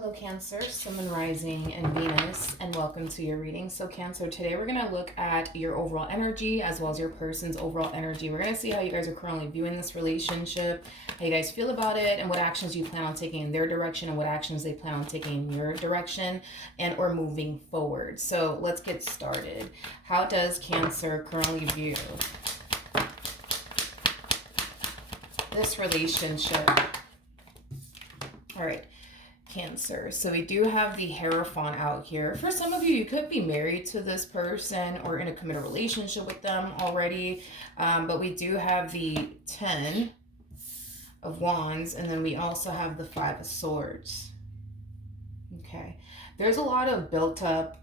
Hello Cancer, Sun, Moon, Rising, and Venus, and welcome to your reading. So Cancer, today we're going to look at your overall energy as well as your person's overall energy. We're going to see how you guys are currently viewing this relationship, how you guys feel about it, and what actions you plan on taking in their direction and what actions they plan on taking in your direction and or moving forward. So let's get started. How does Cancer currently view this relationship? All right. Cancer. So we do have the Hierophant out here. For some of you, you could be married to this person or in a committed relationship with them already. But we do have the 10 of Wands, and then we also have the 5 of Swords. Okay. There's a lot of built up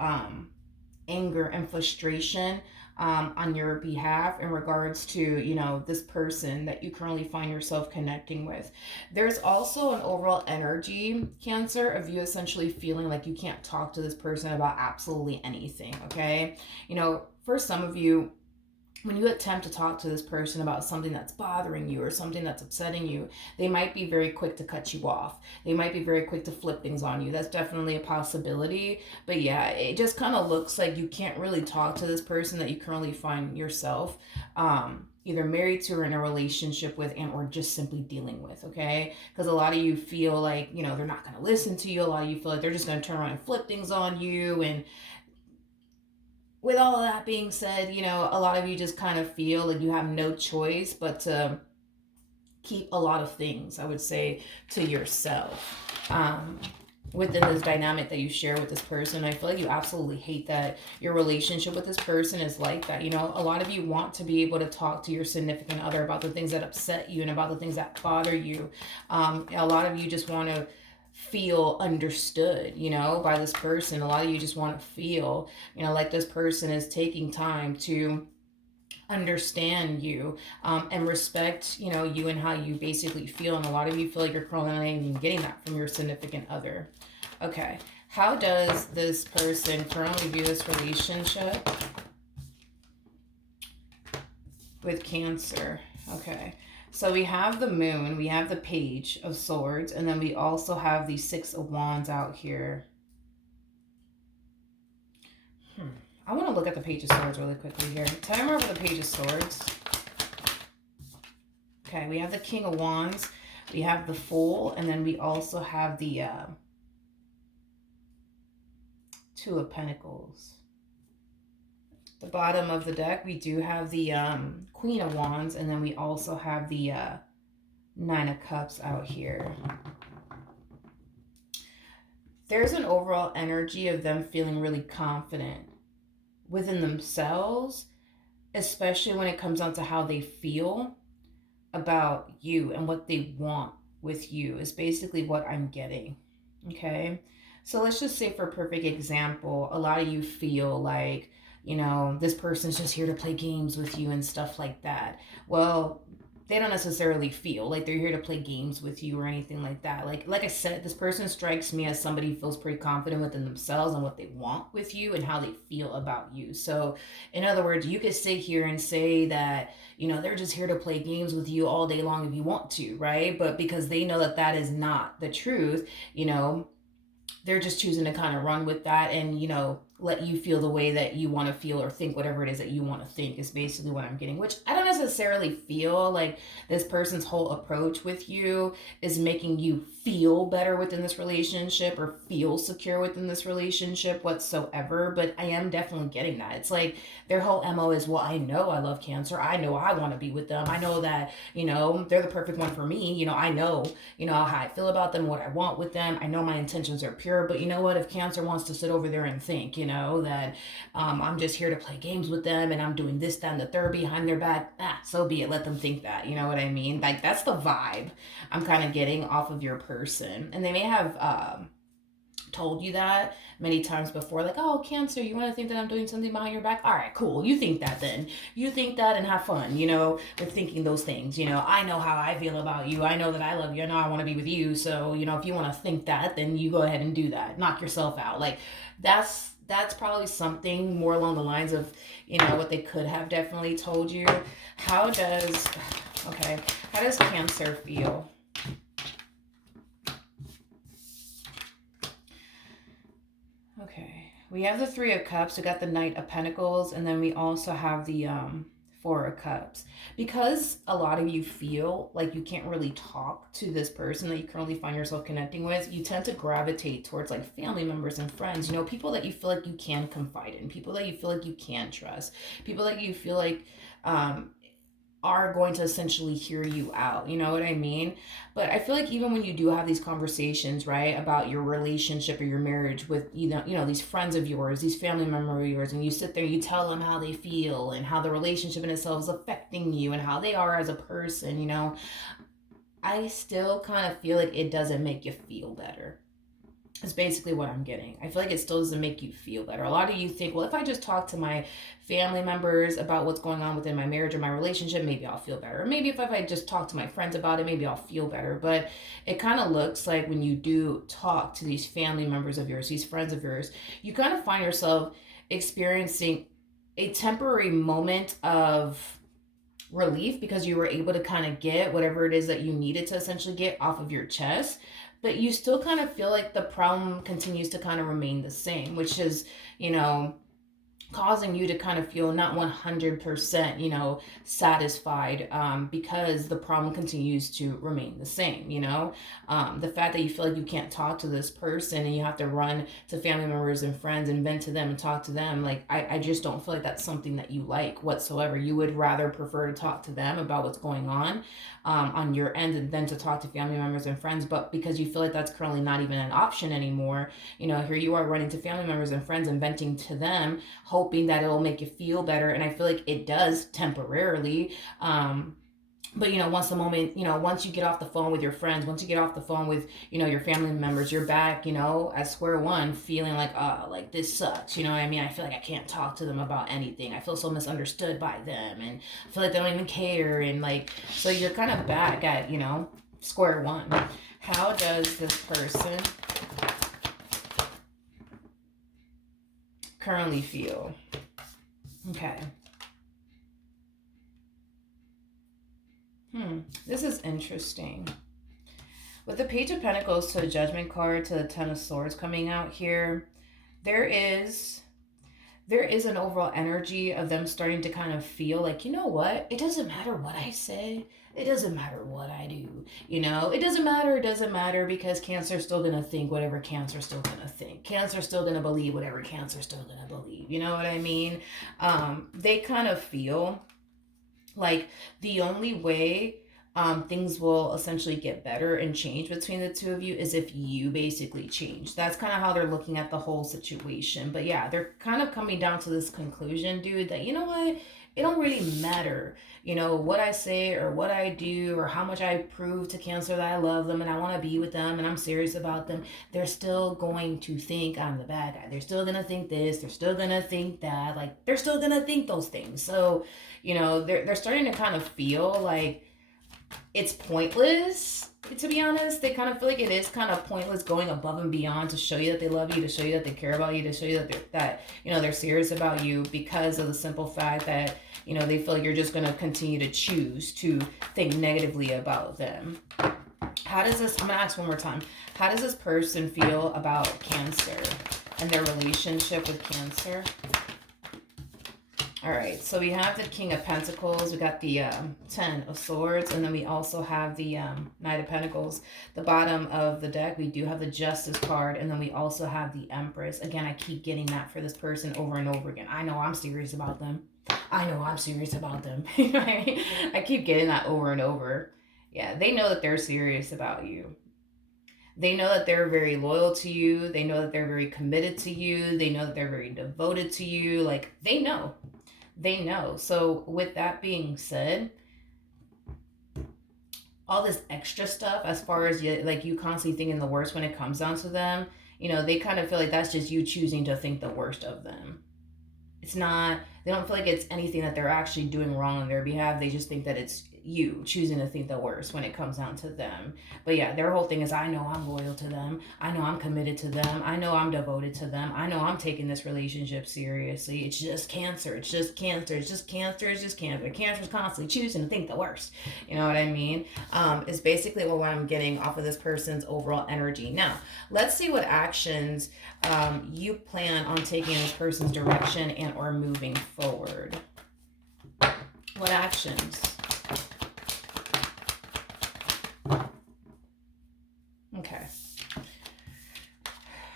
anger and frustration on your behalf in regards to, you know, this person that you currently find yourself connecting with. There's also an overall energy, Cancer, of you essentially feeling like you can't talk to this person about absolutely anything, okay? You know, for some of you, when you attempt to talk to this person about something that's bothering you or something that's upsetting you, they might be very quick to cut you off. They might be very quick to flip things on you. That's definitely a possibility. But yeah, it just kind of looks like you can't really talk to this person that you currently find yourself either married to or in a relationship with, and or just simply dealing with, okay? Because a lot of you feel like, you know, they're not going to listen to you. A lot of you feel like they're just going to turn around and flip things on you. And with all of that being said, you know, a lot of you just kind of feel like you have no choice but to keep a lot of things, I would say, to yourself. Within this dynamic that you share with this person, I feel like you absolutely hate that your relationship with this person is like that. You know, a lot of you want to be able to talk to your significant other about the things that upset you and about the things that bother you. A lot of you just want to feel understood, you know, by this person. A lot of you just want to feel, you know, like this person is taking time to understand you and respect, you know, you and how you basically feel. And a lot of you feel like you're currently not even getting that from your significant other. Okay. How does this person currently view this relationship with Cancer? Okay. So we have the Moon, we have the Page of Swords, and then we also have the 6 of Wands out here. I want to look at the Page of Swords really quickly here. Tell me more about the Page of Swords. Okay, we have the King of Wands, we have the Fool, and then we also have the 2 of Pentacles. The bottom of the deck, we do have the Queen of Wands, and then we also have the 9 of Cups out here. There's an overall energy of them feeling really confident within themselves, especially when it comes down to how they feel about you and what they want with you is basically what I'm getting. Okay, so let's just say, for a perfect example, a lot of you feel like, you know, this person's just here to play games with you and stuff like that. Well, they don't necessarily feel like they're here to play games with you or anything like that. Like I said, this person strikes me as somebody who feels pretty confident within themselves and what they want with you and how they feel about you. So in other words, you could sit here and say that, you know, they're just here to play games with you all day long if you want to, right? But because they know that that is not the truth, you know, they're just choosing to kind of run with that and, you know, let you feel the way that you want to feel or think whatever it is that you want to think is basically what I'm getting, which I don't necessarily feel like this person's whole approach with you is making you feel better within this relationship or feel secure within this relationship whatsoever. But I am definitely getting that. It's like their whole MO is, well, I know I love Cancer. I know I want to be with them. I know that, you know, they're the perfect one for me. You know, I know, you know, how I feel about them, what I want with them. I know my intentions are pure, but you know what? If Cancer wants to sit over there and think, you know, that I'm just here to play games with them and I'm doing this, that, and the third behind their back, so be it. Let them think that. You know what I mean? Like, that's the vibe I'm kind of getting off of your person. And they may have told you that many times before, like, oh, Cancer, you want to think that I'm doing something behind your back? All right, cool. You think that then. You think that and have fun, you know, with thinking those things. You know, I know how I feel about you. I know that I love you. I know I want to be with you. So, you know, if you want to think that, then you go ahead and do that. Knock yourself out. Like, that's probably something more along the lines of, you know, what they could have definitely told you. How does Cancer feel Okay. We have the Three of Cups, we got the Knight of Pentacles, and then we also have the Four of Cups. Because a lot of you feel like you can't really talk to this person that you currently find yourself connecting with, you tend to gravitate towards like family members and friends, you know, people that you feel like you can confide in, people that you feel like you can trust, people that you feel like are going to essentially hear you out. You know what I mean? But I feel like even when you do have these conversations, right, about your relationship or your marriage with, these friends of yours, these family members of yours, and you sit there, you tell them how they feel and how the relationship in itself is affecting you and how they are as a person, I still kind of feel like it doesn't make you feel better. It's basically what I'm getting. I feel like it still doesn't make you feel better. A lot of you think, well, if I just talk to my family members about what's going on within my marriage or my relationship, maybe I'll feel better. Or maybe if I just talk to my friends about it, maybe I'll feel better. But it kind of looks like when you do talk to these family members of yours, these friends of yours, you kind of find yourself experiencing a temporary moment of relief because you were able to kind of get whatever it is that you needed to essentially get off of your chest, but you still kind of feel like the problem continues to kind of remain the same, which is, causing you to kind of feel not 100%, satisfied, because the problem continues to remain the same, the fact that you feel like you can't talk to this person and you have to run to family members and friends and vent to them and talk to them. Like, I just don't feel like that's something that you like whatsoever. You would rather prefer to talk to them about what's going on your end than to talk to family members and friends. But because you feel like that's currently not even an option anymore, here you are running to family members and friends and venting to them, hoping that it'll make you feel better. And I feel like it does temporarily. But once the moment, once you get off the phone with your friends, once you get off the phone with, your family members, you're back, at square one, feeling like, oh, like this sucks. You know what I mean? I feel like I can't talk to them about anything. I feel so misunderstood by them, and I feel like they don't even care. And like, so you're kind of back at, square one. How does this person currently feel? Okay. This is interesting. With the Page of Pentacles to the Judgment card to the Ten of Swords coming out here, there is an overall energy of them starting to kind of feel like, you know what? It doesn't matter what I say. It doesn't matter what I do. It doesn't matter because Cancer's still going to think whatever Cancer's still going to think. Cancer's still going to believe whatever Cancer's still going to believe. You know what I mean? They kind of feel like the only way things will essentially get better and change between the two of you is if you basically change. That's kind of how they're looking at the whole situation. But yeah, they're kind of coming down to this conclusion, dude, that, you know what? It don't really matter, what I say or what I do or how much I prove to Cancer that I love them and I want to be with them and I'm serious about them. They're still going to think I'm the bad guy. They're still going to think this. They're still going to think that. Like, they're still going to think those things. So, they're starting to kind of feel like it's pointless, to be honest. They kind of feel like it is kind of pointless going above and beyond to show you that they love you, to show you that they care about you, to show you that they're serious about you, because of the simple fact that they feel like you're just going to continue to choose to think negatively about them. How does this, I'm going to ask one more time, how does this person feel about Cancer and their relationship with Cancer? All right, so we have the King of Pentacles, we got the Ten of Swords, and then we also have the Knight of Pentacles. The bottom of the deck, we do have the Justice card, and then we also have the Empress. Again, I keep getting that for this person over and over again. I know I'm serious about them. I keep getting that over and over. Yeah, they know that they're serious about you. They know that they're very loyal to you. They know that they're very committed to you. They know that they're very devoted to you. Like, they know. They know. So with that being said, all this extra stuff, as far as you constantly thinking the worst when it comes down to them, they kind of feel like that's just you choosing to think the worst of them. It's not, they don't feel like it's anything that they're actually doing wrong on their behalf. They just think that it's, you choosing to think the worst when it comes down to them. But yeah, their whole thing is, I know I'm loyal to them. I know I'm committed to them. I know I'm devoted to them. I know I'm taking this relationship seriously. It's just Cancer. It's just Cancer. It's just Cancer. It's just Cancer. Cancer's constantly choosing to think the worst. You know what I mean? Is basically what I'm getting off of this person's overall energy. Now, let's see what actions you plan on taking in this person's direction and or moving forward. What actions? Okay.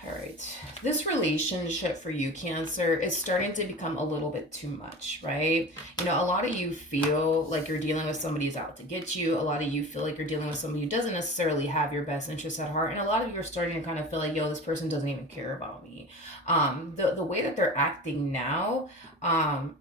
All right. This relationship for you, Cancer, is starting to become a little bit too much, right? You know, a lot of you feel like you're dealing with somebody who's out to get you. A lot of you feel like you're dealing with somebody who doesn't necessarily have your best interests at heart. And a lot of you are starting to kind of feel like, yo, this person doesn't even care about me. The way that they're acting now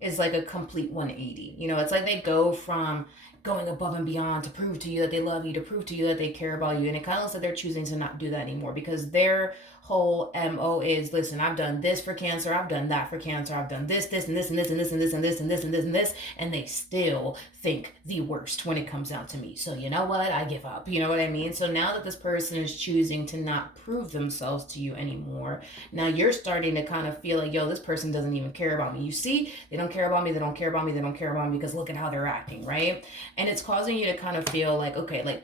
is like a complete 180. You know, it's like they go from going above and beyond to prove to you that they love you, to prove to you that they care about you. And it kind of looks like they're choosing to not do that anymore because their whole MO is, listen, I've done this for Cancer, I've done that for Cancer, I've done this, this, and this, and this, and this, and this, and this, and this, and this, and this, and they still think the worst when it comes down to me. So you know what? I give up. You know what I mean? So now that this person is choosing to not prove themselves to you anymore, now you're starting to kind of feel like, yo, this person doesn't even care about me. You see, they don't care about me, they don't care about me, they don't care about me because look at how they're acting, right? And it's causing you to kind of feel like, okay, like,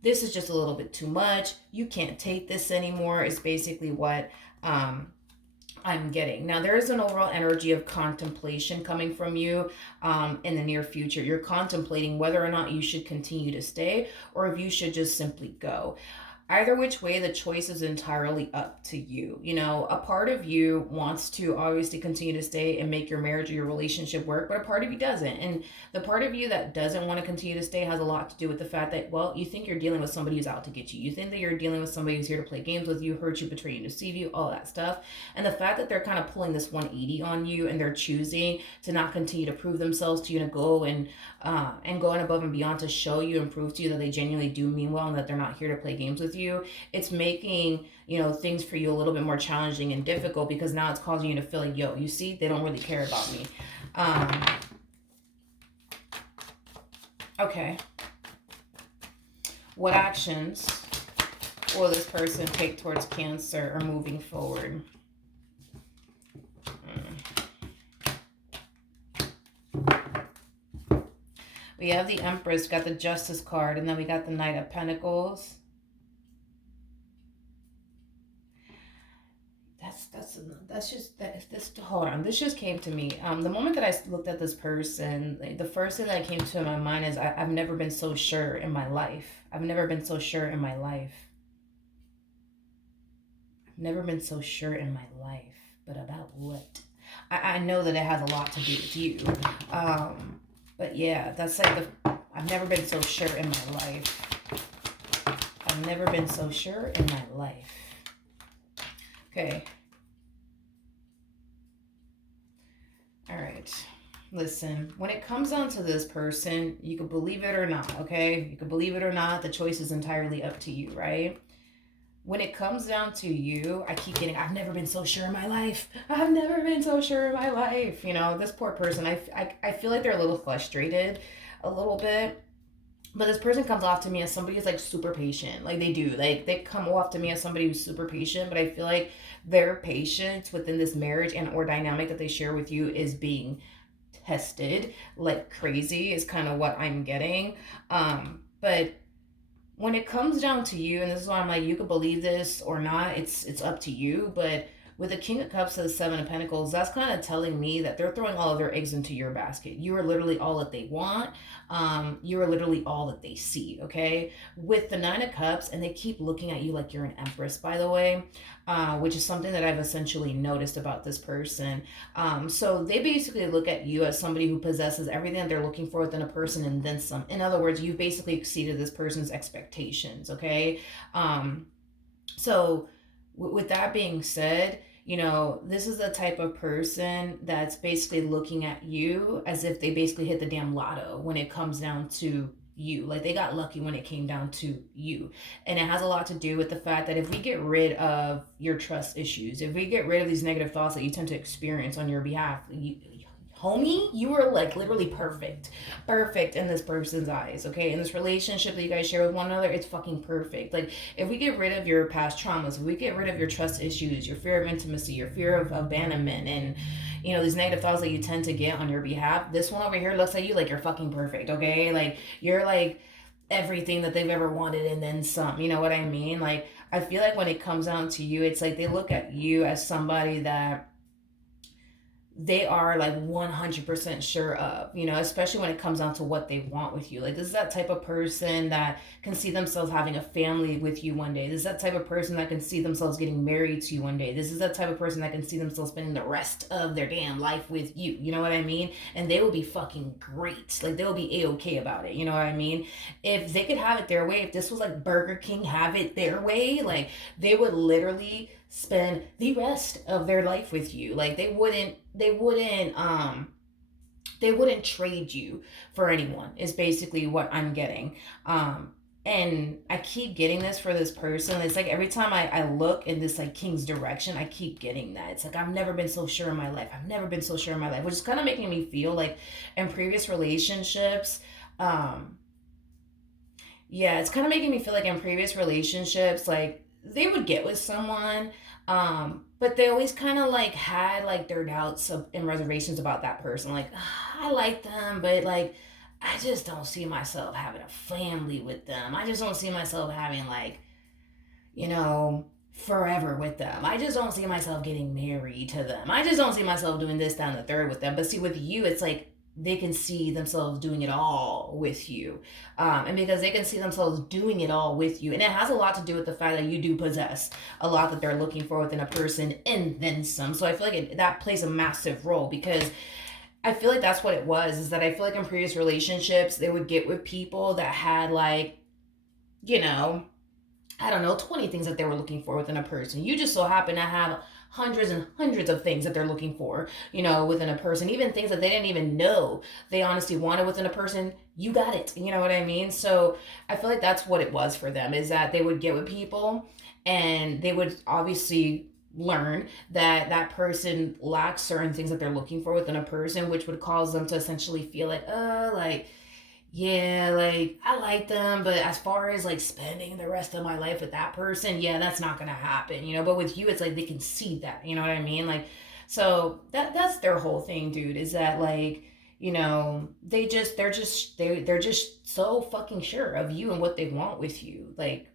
this is just a little bit too much. You can't take this anymore is basically what I'm getting. Now, there is an overall energy of contemplation coming from you in the near future. You're contemplating whether or not you should continue to stay or if you should just simply go. Either which way, the choice is entirely up to you. You know, a part of you wants to obviously continue to stay and make your marriage or your relationship work, but a part of you doesn't. And the part of you that doesn't want to continue to stay has a lot to do with the fact that, well, you think you're dealing with somebody who's out to get you. You think that you're dealing with somebody who's here to play games with you, hurt you, betray you, deceive you, all that stuff. And the fact that they're kind of pulling this 180 on you and they're choosing to not continue to prove themselves to you and go and going above and beyond to show you and prove to you that they genuinely do mean well and that they're not here to play games with you, it's making, you know, things for you a little bit more challenging and difficult because now it's causing you to feel like, yo, you see, they don't really care about me. Okay. What actions will this person take towards Cancer or moving forward? We have the Empress, got the Justice card, and then we got the Knight of Pentacles. Hold on, this just came to me. The moment that I looked at this person, the first thing that came to my mind is I've never been so sure in my life. I've never been so sure in my life. I've never been so sure in my life. But about what? I know that it has a lot to do with you. But yeah, that's like I've never been so sure in my life. I've never been so sure in my life. Okay. All right. Listen, when it comes down to this person, you can believe it or not, okay? You can believe it or not. The choice is entirely up to you, right? When it comes down to you, I keep getting, I've never been so sure in my life. I've never been so sure in my life. You know, this poor person, I feel like they're a little frustrated a little bit. But this person comes off to me as somebody who's like super patient. Like they do. Like they come off to me as somebody who's super patient. But I feel like their patience within this marriage and or dynamic that they share with you is being tested like crazy is kind of what I'm getting. But when it comes down to you, and this is why I'm like, you could believe this or not, it's up to you. But with the King of Cups and the Seven of Pentacles, that's kind of telling me that they're throwing all of their eggs into your basket. You are literally all that they want. You are literally all that they see, okay? With the Nine of Cups, and they keep looking at you like you're an Empress, by the way, which is something that I've essentially noticed about this person. So they basically look at you as somebody who possesses everything that they're looking for within a person and then some. In other words, you've basically exceeded this person's expectations, okay? So with that being said, you know, this is the type of person that's basically looking at you as if they basically hit the damn lotto when it comes down to you. Like they got lucky when it came down to you. And it has a lot to do with the fact that if we get rid of your trust issues, if we get rid of these negative thoughts that you tend to experience on your behalf, homie, you were like literally perfect in this person's eyes, okay? In this relationship that you guys share with one another, it's fucking perfect. Like, if we get rid of your past traumas, if we get rid of your trust issues, your fear of intimacy, your fear of abandonment, and you know, these negative thoughts that you tend to get on your behalf, this one over here looks at you like you're fucking perfect, okay? Like, you're like everything that they've ever wanted and then some, you know what I mean? Like, I feel like when it comes down to you, it's like they look at you as somebody that they are like 100% sure of, you know, especially when it comes down to what they want with you. Like, this is that type of person that can see themselves having a family with you one day. This is that type of person that can see themselves getting married to you one day. This is that type of person that can see themselves spending the rest of their damn life with you. You know what I mean? And they will be fucking great. Like, they'll be A-okay about it. You know what I mean? If they could have it their way, if this was like Burger King have it their way, like, they would literally spend the rest of their life with you. Like, they wouldn't trade you for anyone, is basically what I'm getting. And I keep getting this for this person. It's like every time I look in this like king's direction, I keep getting that. It's like, I've never been so sure in my life. I've never been so sure in my life, which is kind of making me feel like in previous relationships, yeah, it's kind of making me feel like in previous relationships, like they would get with someone, but they always kind of like had like their doubts and reservations about that person. Like, I like them, but like, I just don't see myself having a family with them. I just don't see myself having like, you know, forever with them. I just don't see myself getting married to them. I just don't see myself doing this, down the third with them. But see, with you, it's like they can see themselves doing it all with you. And because they can see themselves doing it all with you, and it has a lot to do with the fact that you do possess a lot that they're looking for within a person and then some. So I feel like that plays a massive role, because I feel like that's what it was, is that I feel like in previous relationships, they would get with people that had like, you know, I don't know, 20 things that they were looking for within a person. You just so happen to have hundreds and hundreds of things that they're looking for, you know, within a person, even things that they didn't even know they honestly wanted within a person. You got it. You know what I mean? So I feel like that's what it was for them, is that they would get with people and they would obviously learn that that person lacks certain things that they're looking for within a person, which would cause them to essentially feel like, like, yeah, like I like them, but as far as like spending the rest of my life with that person, yeah, that's not gonna happen, you know. But with you, it's like they can see that, you know what I mean? Like, so that's their whole thing, dude, is that like, you know, they're just so fucking sure of you and what they want with you. Like,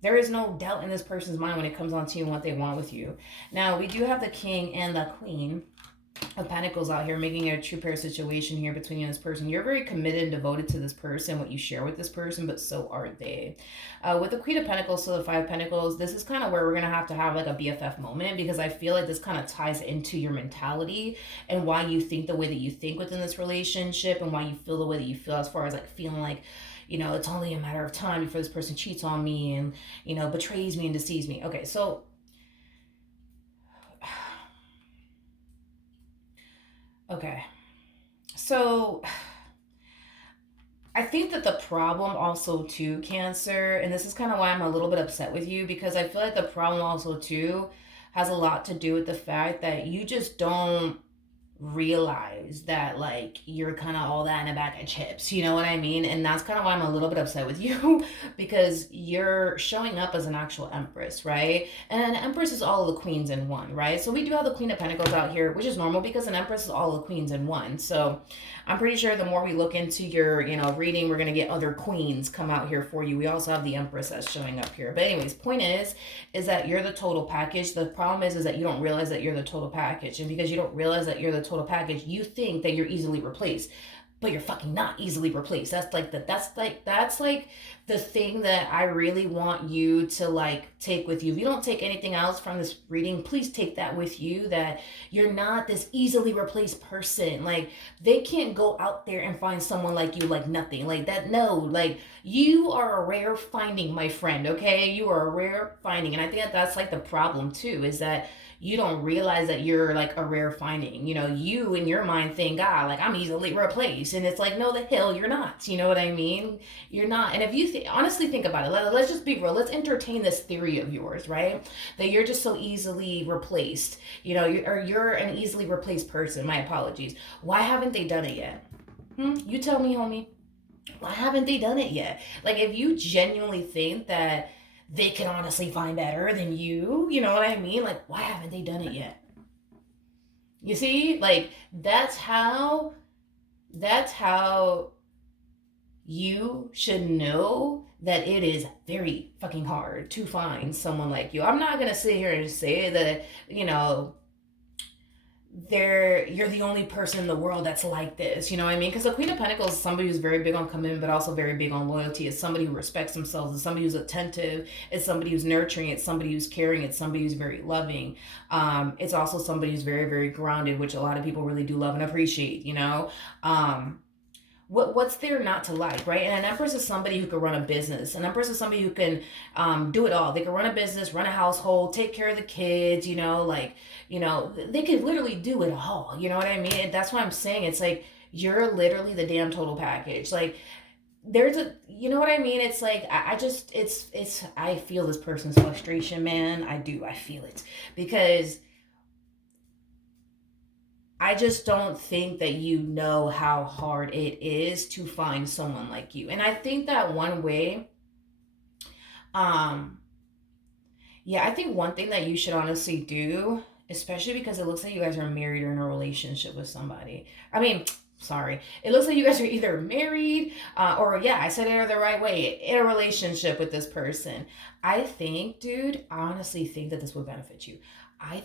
there is no doubt in this person's mind when it comes on to you and what they want with you. Now, we do have the king and the queen of Pentacles out here, making it a true pair situation here between you and this person. You're very committed and devoted to this person, what you share with this person, but so are they. With the Queen of Pentacles to the Five of Pentacles, this is kind of where we're going to have like a BFF moment, because I feel like this kind of ties into your mentality and why you think the way that you think within this relationship, and why you feel the way that you feel, as far as like feeling like, you know, it's only a matter of time before this person cheats on me and, you know, betrays me and deceives me. Okay, so okay. So I think that the problem also too, Cancer, and this is kind of why I'm a little bit upset with you, because I feel like the problem also too has a lot to do with the fact that you just don't realize that like you're kind of all that in a bag of chips, you know what I mean? And that's kind of why I'm a little bit upset with you because you're showing up as an actual empress, right? And an empress is all of the queens in one, right? So we do have the Queen of Pentacles out here, which is normal because an empress is all of the queens in one. So I'm pretty sure the more we look into your, you know, reading, we're going to get other queens come out here for you. We also have the empress that's showing up here. But anyways, point is that you're the total package. The problem is that you don't realize that you're the total package. And because you don't realize that you're the total package, you think that you're easily replaced, but you're fucking not easily replaced. That's like the thing that I really want you to like take with you. If you don't take anything else from this reading, please take that with you, that you're not this easily replaced person. Like, they can't go out there and find someone like you like nothing. Like that, no, like you are a rare finding, my friend, okay? You are a rare finding. And I think that that's like the problem too, is that you don't realize that you're like a rare finding. You know, you in your mind think, like I'm easily replaced. replace. And it's like, no, the hell you're not. You know what I mean? You're not. And if you honestly think about it, let's just be real. Let's entertain this theory of yours, right? That you're just so easily replaced. You know, you're an easily replaced person. My apologies. Why haven't they done it yet? You tell me, homie. Why haven't they done it yet? Like, if you genuinely think that they can honestly find better than you know what I mean? Like, why haven't they done it yet? You see? Like, that's how you should know that it is very fucking hard to find someone like you. I'm not gonna sit here and say that, you know, you're the only person in the world that's like this, you know what I mean? Because the Queen of Pentacles is somebody who's very big on commitment, but also very big on loyalty. It's somebody who respects themselves. It's somebody who's attentive. It's somebody who's nurturing. It's somebody who's caring. It's somebody who's very loving. It's also somebody who's very, very grounded, which a lot of people really do love and appreciate, you know? What's there not to like, right? And an empress is somebody who can run a business. An empress is somebody who can do it all. They can run a business, run a household, take care of the kids, you know, like, you know, they could literally do it all. You know what I mean? And that's why I'm saying it's like, you're literally the damn total package. Like, you know what I mean? It's like, I feel this person's frustration, man. I feel it. Because I just don't think that you know how hard it is to find someone like you. And I think that one way, um, yeah, I think one thing that you should honestly do, especially because it looks like you guys are married or in a relationship with somebody. I mean, sorry. It looks like you guys are either married or, yeah, I said it the right way, in a relationship with this person. I think, dude, I honestly think that this would benefit you. I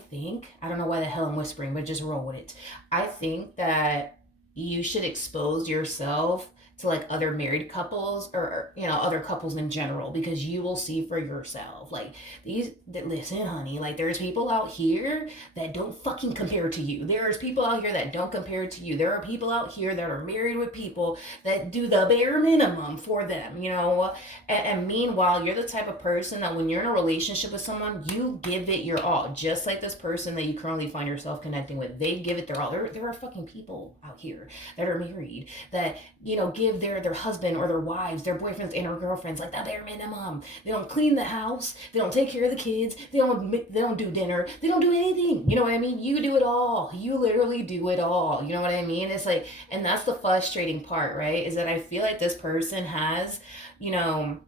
don't know why the hell I'm whispering, but just roll with it. I think that you should expose yourself to like other married couples or you know other couples in general, because you will see for yourself like listen, honey, like there's people out here that don't fucking compare to you. There's people out here that don't compare to you. There are people out here that are married with people that do the bare minimum for them, you know. And meanwhile, you're the type of person that when you're in a relationship with someone, you give it your all, just like this person that you currently find yourself connecting with. They give it their all. There are fucking people out here that are married that, you know, give their husband or their wives, their boyfriends and their girlfriends like the bare minimum. They don't clean the house. They don't take care of the kids. They don't do dinner. They don't do anything. You know what I mean? You do it all. You literally do it all. You know what I mean? It's like, and that's the frustrating part, right? Is that I feel like this person has, you know,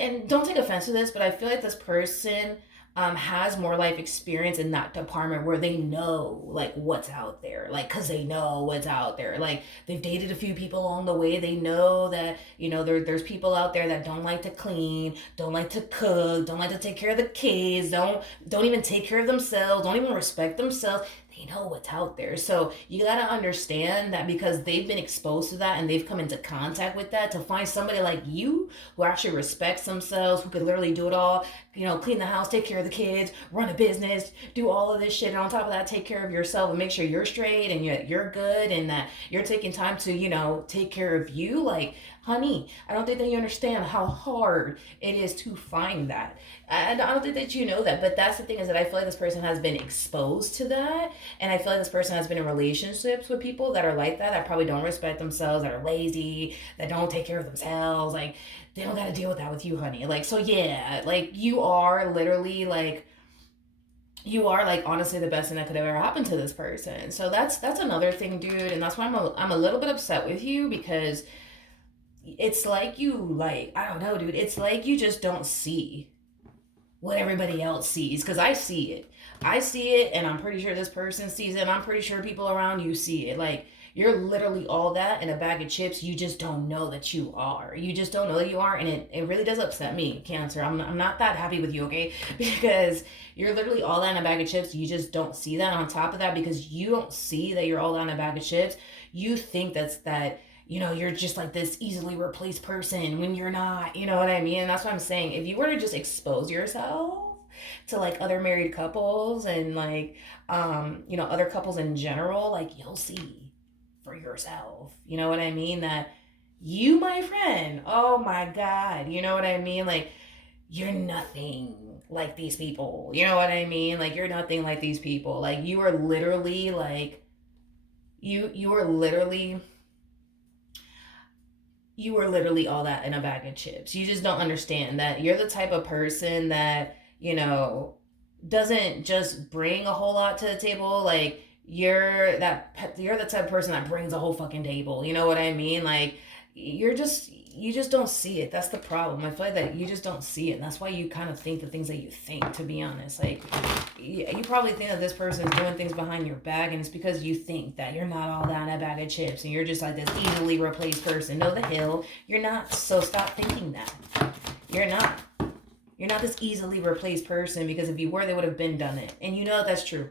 and don't take offense to this, but I feel like this person has more life experience in that department where they know like what's out there, like because they know what's out there. Like they've dated a few people along the way. They know that, you know, there's people out there that don't like to clean, don't like to cook, don't like to take care of the kids, don't even take care of themselves, don't even respect themselves. They know what's out there. So you gotta understand that because they've been exposed to that and they've come into contact with that, to find somebody like you who actually respects themselves, who could literally do it all, you know, clean the house, take care of the kids, run a business, do all of this shit, and on top of that, take care of yourself and make sure you're straight and you're good and that you're taking time to, you know, take care of you. Like, honey, I don't think that you understand how hard it is to find that. And I don't think that you know that, but that's the thing, is that I feel like this person has been exposed to that, and I feel like this person has been in relationships with people that are like that probably don't respect themselves, that are lazy, that don't take care of themselves. Like, they don't got to deal with that with you, honey. Like, so yeah, like you are literally like, you are like honestly the best thing that could have ever happened to this person. So that's another thing, dude, and that's why I'm a little bit upset with you, because it's like you, like, I don't know, dude, it's like you just don't see what everybody else sees, because I see it. I see it, and I'm pretty sure this person sees it, and I'm pretty sure people around you see it. Like, you're literally all that in a bag of chips. You just don't know that you are. You just don't know that you are, and it really does upset me, Cancer. I'm not that happy with you, okay? Because you're literally all that in a bag of chips. You just don't see that. On top of that, because you don't see that you're all that in a bag of chips, you think that you know, you're just like this easily replaced person when you're not, you know what I mean? And that's what I'm saying. If you were to just expose yourself to like other married couples and like, you know, other couples in general, like you'll see for yourself, you know what I mean? That you, my friend, oh my God, you know what I mean? Like, you're nothing like these people, you know what I mean? Like, you're nothing like these people. Like, you are literally like, You are literally, all that in a bag of chips. You just don't understand that you're the type of person that, doesn't just bring a whole lot to the table. Like, you're the type of person that brings a whole fucking table. You know what I mean? Like, you just don't see it. That's the problem. I feel like that you just don't see it. And that's why you kind of think the things that you think, to be honest. Like, you probably think that this person is doing things behind your back, and it's because you think that you're not all that in a bag of chips and you're just like this easily replaced person. No, the hell, you're not. So stop thinking that. You're not. You're not this easily replaced person, because if you were, they would have been done it. And you know that's true.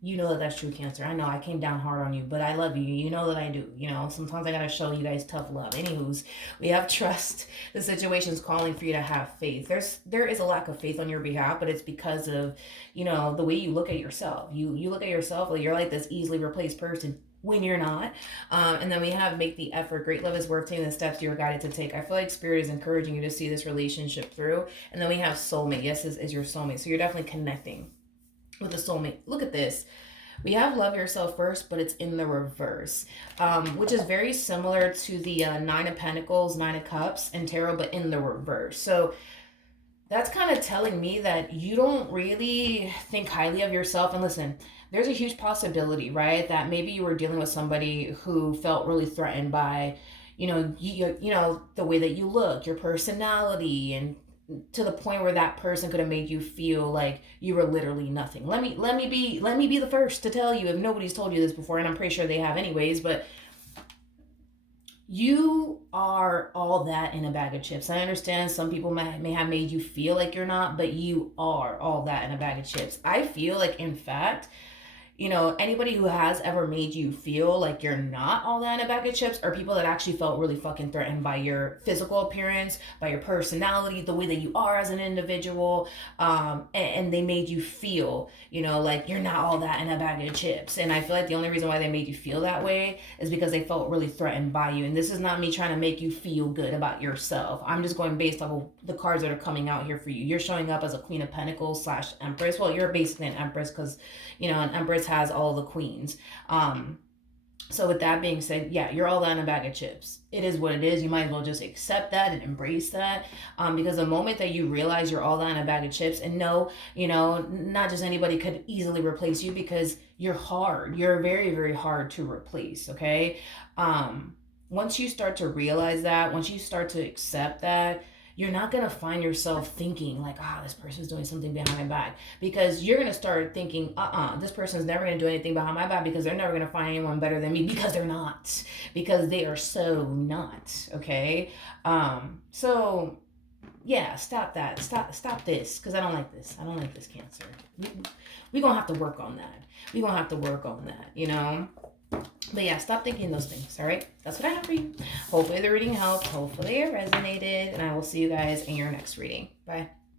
You know that that's true, Cancer. I know I came down hard on you, but I love you. You know that I do. Sometimes I gotta show you guys tough love. Anywho's, we have trust. The situation's calling for you to have faith. There is a lack of faith on your behalf, but it's because of, the way you look at yourself. You look at yourself like you're like this easily replaced person, when you're not. And then we have make the effort. Great love is worth taking the steps you are guided to take. I feel like Spirit is encouraging you to see this relationship through. And then we have soulmate. Yes, is your soulmate. So you're definitely connecting with a soulmate. Look at this. We have love yourself first, but it's in the reverse, which is very similar to the Nine of Pentacles, Nine of Cups, and Tarot, but in the reverse. So that's kind of telling me that you don't really think highly of yourself. And listen, there's a huge possibility, right, that maybe you were dealing with somebody who felt really threatened by, the way that you look, your personality, and to the point where that person could have made you feel like you were literally nothing. Let me be the first to tell you, if nobody's told you this before, and I'm pretty sure they have anyways, but you are all that in a bag of chips. I understand some people may have made you feel like you're not, but you are all that in a bag of chips. I feel like, in fact, anybody who has ever made you feel like you're not all that in a bag of chips are people that actually felt really fucking threatened by your physical appearance, by your personality, the way that you are as an individual, and they made you feel, like you're not all that in a bag of chips. And I feel like the only reason why they made you feel that way is because they felt really threatened by you. And this is not me trying to make you feel good about yourself. I'm just going based off of the cards that are coming out here for you. You're showing up as a Queen of Pentacles / Empress. Well, you're basically an Empress because, an Empress has all the queens. So with that being said, yeah, you're all that in a bag of chips. It is what it is. You might as well just accept that and embrace that, because the moment that you realize you're all that in a bag of chips, and no, not just anybody could easily replace you, because you're hard. You're very, very hard to replace, okay? Once you start to realize that, once you start to accept that, you're not going to find yourself thinking like, this person's doing something behind my back, because you're going to start thinking, this person's never going to do anything behind my back, because they're never going to find anyone better than me, because they're not, because they are so not. Okay. So yeah, stop that. Stop this. Cause I don't like this. I don't like this, Cancer. We're going to have to work on that. But yeah, stop thinking those things, all right? That's what I have for you. Hopefully the reading helped. Hopefully it resonated. And I will see you guys in your next reading. Bye.